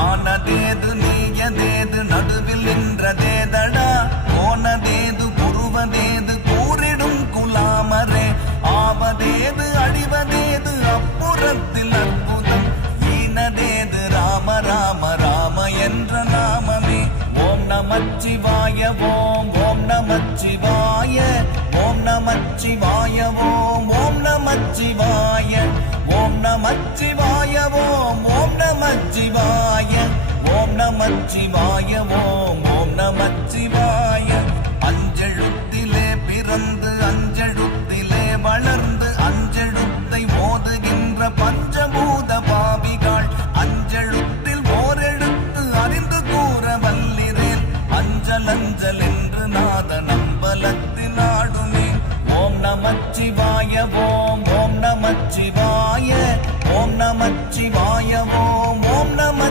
ஆனதேது நீயதேது நடுவில் நின்றதேதடா போனதேது புருவதேது கூறிடும் குலாமரே ஆவதேது அழிவதேது அப்புறத்தில் அற்புதம் ஈனதேது ராம ராம ராம என்ற நாமமே ஓம் நமச்சிவாய ஓம் ஓம் நமச்சிவாய ஓம் நமச்சிவாய ஓம் ஓம் நமச்சிவாய ஓம் நமச்சிவாய ஓம் ஓம் நமச்சிவாய ஓம் நமச்சிவாய ஓம் ஓம் நமச்சிவாய